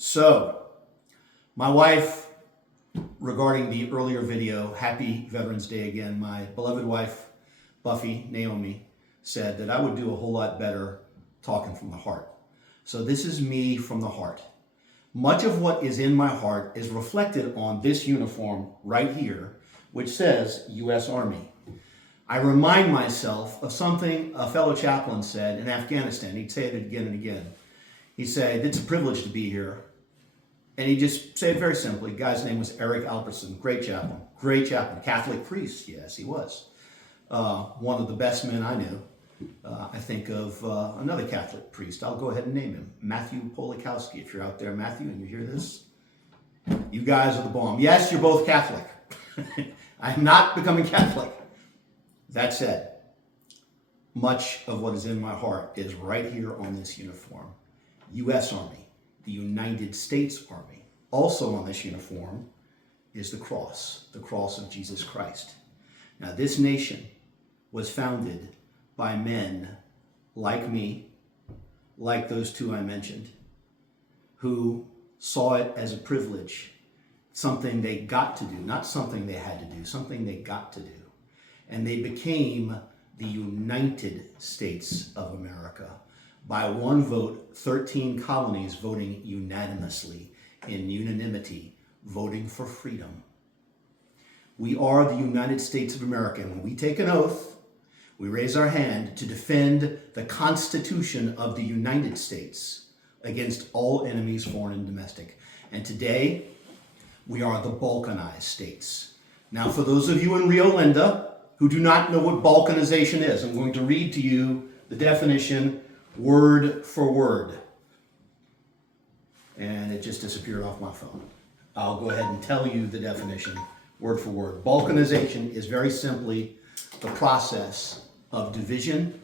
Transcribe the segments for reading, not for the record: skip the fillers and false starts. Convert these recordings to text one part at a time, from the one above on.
So, my wife, regarding the earlier video, Happy Veterans Day again, my beloved wife, Buffy, Naomi, said that I would do a whole lot better talking from the heart. So this is me from the heart. Much of what is in my heart is reflected on this uniform right here, which says U.S. Army. I remind myself of something a fellow chaplain said in Afghanistan. He'd say it again and again. He'd say, "It's a privilege to be here." And he just said it very simply. The guy's name was Eric Albertson, great chaplain, Catholic priest, yes, he was. One of the best men I knew. I think of another Catholic priest. I'll go ahead and name him, Matthew Polikowski. If you're out there, Matthew, and you hear this, you guys are the bomb. Yes, you're both Catholic. I'm not becoming Catholic. That said, much of what is in my heart is right here on this uniform. U.S. Army, the United States Army. Also on this uniform is the cross of Jesus Christ. Now, this nation was founded by men like me, like those two I mentioned, who saw it as a privilege, something they got to do, not something they had to do, something they got to do. And they became the United States of America. By one vote, 13 colonies voting unanimously, in unanimity, voting for freedom. We are the United States of America. And when we take an oath, we raise our hand to defend the Constitution of the United States against all enemies, foreign and domestic. And today, we are the Balkanized states. Now, for those of you in Rio Linda who do not know what balkanization is, I'm going to read to you the definition word for word. And it just disappeared off my phone. I'll go ahead and tell you the definition word for word. Balkanization is very simply the process of division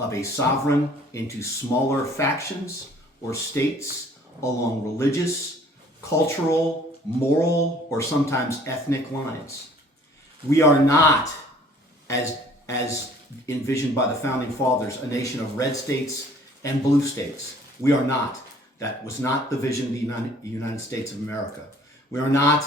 of a sovereign into smaller factions or states along religious, cultural, moral, or sometimes ethnic lines. We are not, as envisioned by the founding fathers, a nation of red states and blue states. We are not. That was not the vision of the United States of America. We are not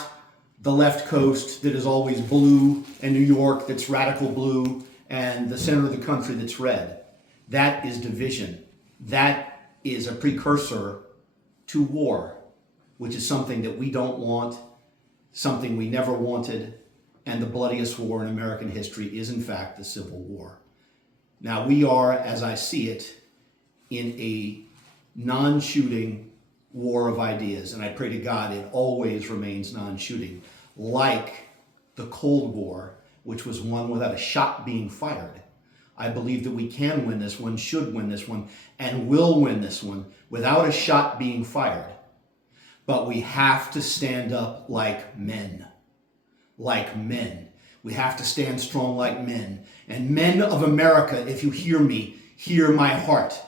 the left coast that is always blue, and New York that's radical blue, and the center of the country that's red. That is division. That is a precursor to war, which is something that we don't want, something we never wanted, and the bloodiest war in American history is, in fact, the Civil War. Now, we are, as I see it, in a non-shooting war of ideas, and I pray to God it always remains non-shooting, like the Cold War, which was one without a shot being fired. I believe that we can win this one, should win this one, and will win this one without a shot being fired. But we have to stand up like men. Like men. We have to stand strong like men. And men of America, if you hear me, hear my heart.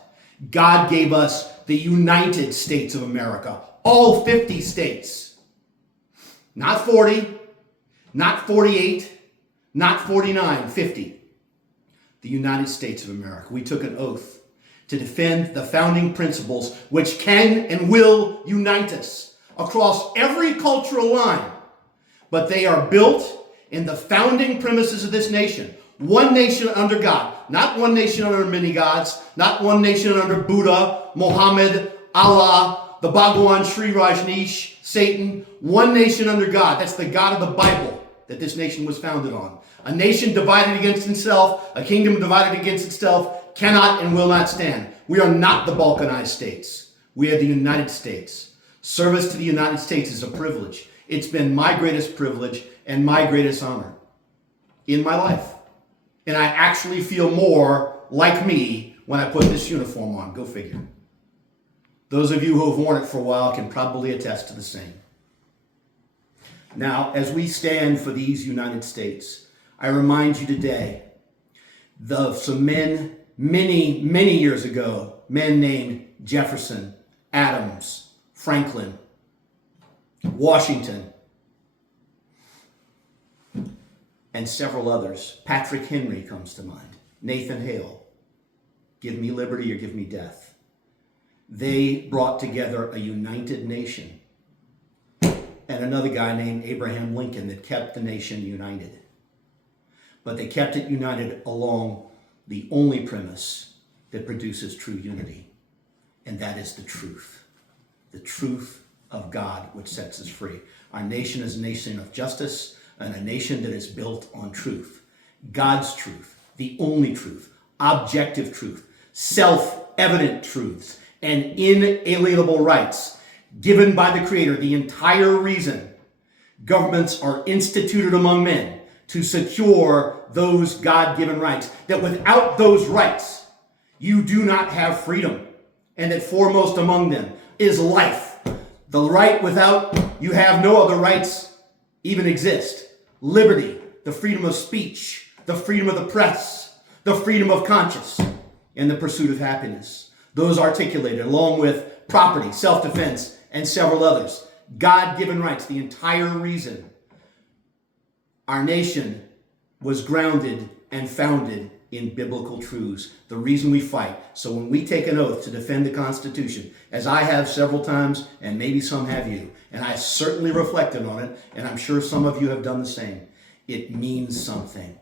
God gave us the United States of America, all 50 states. Not 40, not 48, not 49, 50. The United States of America. We took an oath to defend the founding principles which can and will unite us across every cultural line. But they are built in the founding premises of this nation. One nation under God. Not one nation under many gods. Not one nation under Buddha, Muhammad, Allah, the Bhagwan, Sri Rajneesh, Satan. One nation under God. That's the God of the Bible that this nation was founded on. A nation divided against itself, a kingdom divided against itself, cannot and will not stand. We are not the Balkanized states. We are the United States. Service to the United States is a privilege. It's been my greatest privilege and my greatest honor in my life. And I actually feel more like me when I put this uniform on. Go figure. Those of you who have worn it for a while can probably attest to the same. Now, as we stand for these United States, I remind you today of some men many, many years ago, men named Jefferson, Adams, Franklin, Washington, and several others. Patrick Henry comes to mind. Nathan Hale, give me liberty or give me death. They brought together a united nation and another guy named Abraham Lincoln that kept the nation united. But they kept it united along the only premise that produces true unity, and that is the truth of God, which sets us free. Our nation is a nation of justice and a nation that is built on truth. God's truth, the only truth, objective truth, self-evident truths, and inalienable rights given by the Creator. The entire reason governments are instituted among men to secure those God-given rights, that without those rights, you do not have freedom, and that foremost among them is life. The right without you have no other rights even exist. Liberty, the freedom of speech, the freedom of the press, the freedom of conscience, and the pursuit of happiness. Those articulated along with property, self-defense, and several others. God-given rights, the entire reason our nation was grounded and founded in biblical truths. The reason we fight. So when we take an oath to defend the Constitution, as I have several times, and maybe some have you, and I certainly reflected on it, and I'm sure some of you have done the same, it means something.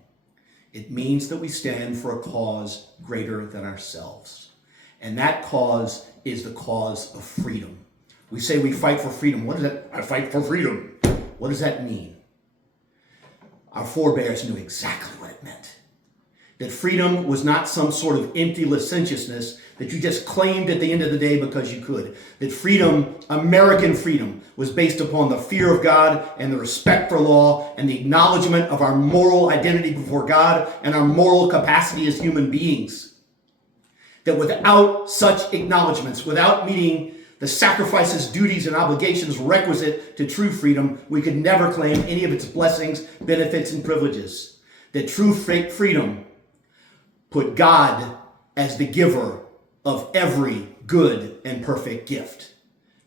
It means that we stand for a cause greater than ourselves. And that cause is the cause of freedom. We say we fight for freedom. What is that? I fight for freedom. What does that mean? Our forebears knew exactly what it meant. That freedom was not some sort of empty licentiousness that you just claimed at the end of the day because you could. That freedom, American freedom, was based upon the fear of God and the respect for law and the acknowledgement of our moral identity before God and our moral capacity as human beings. That without such acknowledgments, without meeting the sacrifices, duties, and obligations requisite to true freedom, we could never claim any of its blessings, benefits, and privileges. That true freedom put God as the giver of every good and perfect gift.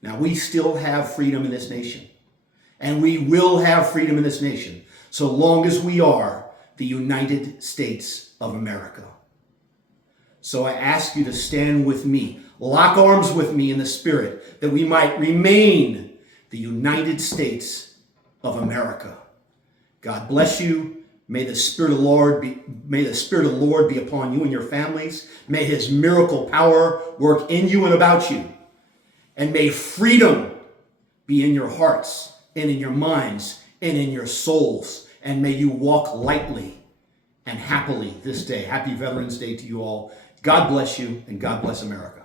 Now, we still have freedom in this nation, and we will have freedom in this nation so long as we are the United States of America. So I ask you to stand with me, lock arms with me in the Spirit, that we might remain the United States of America. God bless you. May the Spirit of the Lord be upon you and your families. May His miracle power work in you and about you. And may freedom be in your hearts and in your minds and in your souls. And may you walk lightly and happily this day. Happy Veterans Day to you all. God bless you, and God bless America.